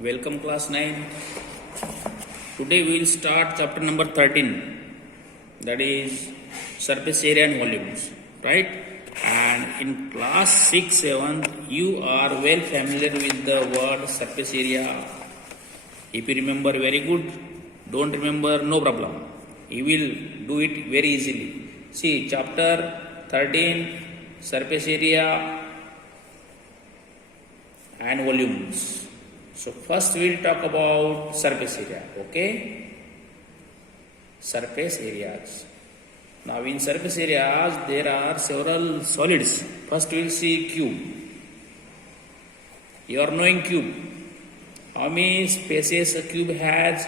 Welcome class 9. Today we will start chapter number 13, that is surface area and volumes, right? And in class 6, 7 you are well familiar with the word surface area. If you remember, very good. Don't remember, no problem. You will do it very easily. See, chapter 13, surface area and volumes. So first we will talk about surface area, okay? Surface areas. Now in surface areas there are several solids. First we will see cube. You are knowing cube. How many spaces a cube has?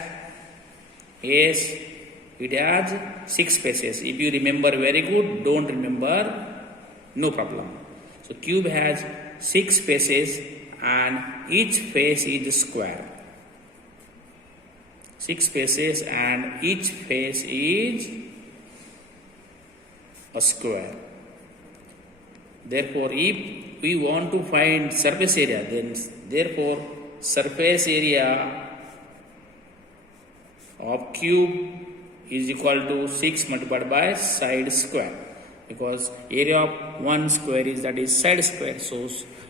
Yes, it has 6 spaces. If you remember, very good. Don't remember, no problem. So cube has 6 spaces and each face is square. 6 faces and each face is a square. Therefore, if we want to find surface area, then therefore surface area of cube is equal to 6 multiplied by side square, because area of one square is, that is, side square. So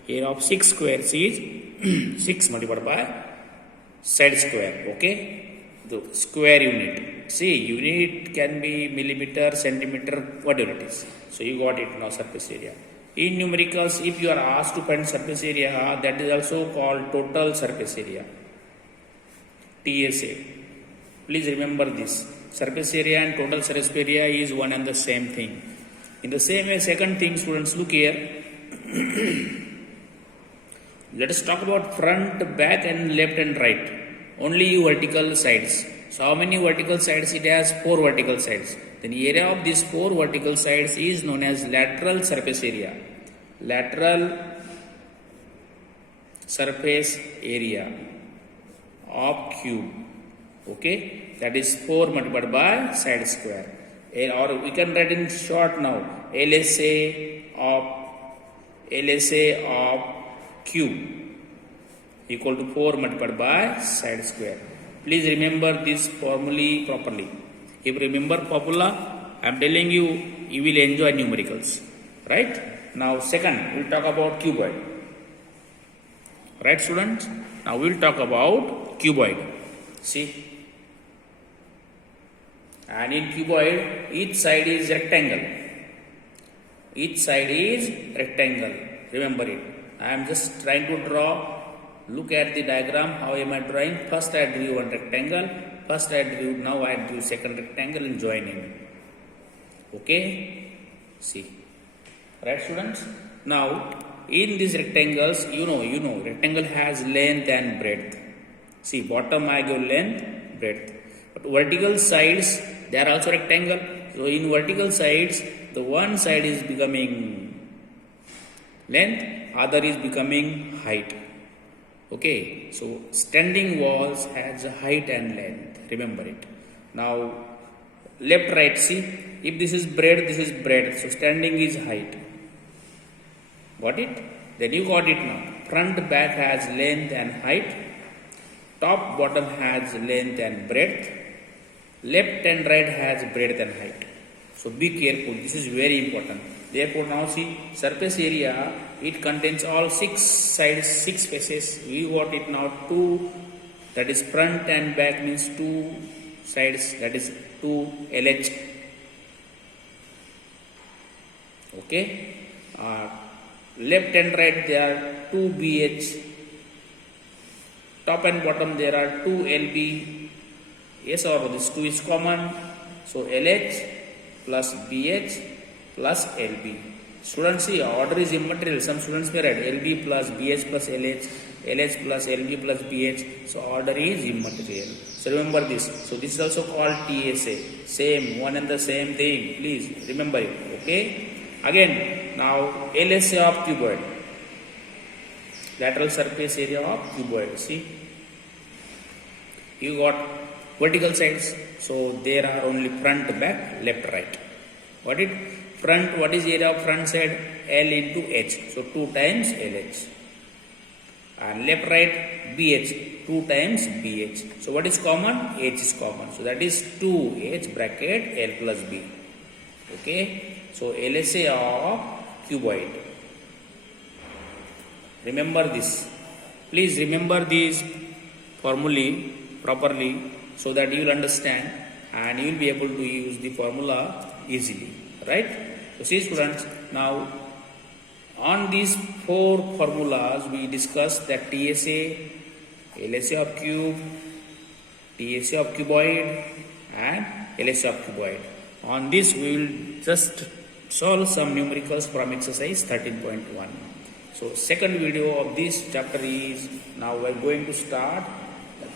area of 6 squares is 6 multiplied by side square, okay? The square unit. See, unit can be millimeter, centimeter, whatever it is. So you got it now, surface area. In numericals, if you are asked to find surface area, that is also called total surface area, TSA. Please remember this. Surface area and total surface area is one and the same thing. In the same way, second thing, students, look here. Let us talk about front, back and left and right. Only vertical sides. So how many vertical sides it has? 4 vertical sides. Then area of these 4 vertical sides is known as lateral surface area. Lateral surface area of cube. Okay, that is 4 multiplied by side square. Or we can write in short now, LSA of cube equal to 4 multiplied by side square. Please remember this formula properly. If you remember formula, I am telling you, you will enjoy numericals. Right? Now second, we will talk about cuboid. Right, students? Now we will talk about cuboid. See? And in cuboid, each side is rectangle. Each side is rectangle. Remember it. I am just trying to draw. Look at the diagram. How am I drawing? First I drew one rectangle. First I drew, now I drew second rectangle and joining. Okay? See. Right, students? Now, in these rectangles, you know, rectangle has length and breadth. See, bottom I give length, breadth. But vertical sides, they are also rectangle. So in vertical sides, the one side is becoming length, other is becoming height. Okay, so standing walls has height and length. Remember it. Now left, right, see, if this is breadth, this is breadth. So standing is height. Got it? Then you got it now. Front, back has length and height. Top, bottom has length and breadth. Left and right has breadth and height. So be careful. This is very important. Therefore, now see, surface area, it contains all 6 sides, 6 faces. We got it now 2, that is front and back means 2 sides, that is 2 LH. Okay. Left and right there are 2 BH. Top and bottom there are 2 LB. Yes, or this 2 is common. So LH plus BH plus LB. Students, see, order is immaterial. Some students may write LB plus BH plus LH, LH plus LB plus BH. So order is immaterial. So remember this. So this is also called TSA. Same, one and the same thing. Please remember it. Okay. Again, now LSA of cuboid. Lateral surface area of cuboid. See, you got vertical sides. So there are only front, back, left, right. Got it? Front, what is area of front side? L into H. So 2 times LH. and left right BH, 2 times BH. So what is common? H is common. So that is 2H bracket L plus B. Okay. So LSA of cuboid. Remember this. Please remember these formulae properly so that you will understand and you will be able to use the formula easily. Right? So see students, now on these 4 formulas we discussed that TSA, LSA of cube, TSA of cuboid and LSA of cuboid. On this we will just solve some numericals from exercise 13.1. So second video of this chapter is, now we are going to start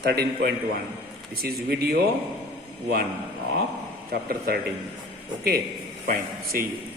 13.1. This is video 1 of chapter 13. Okay, fine. See you.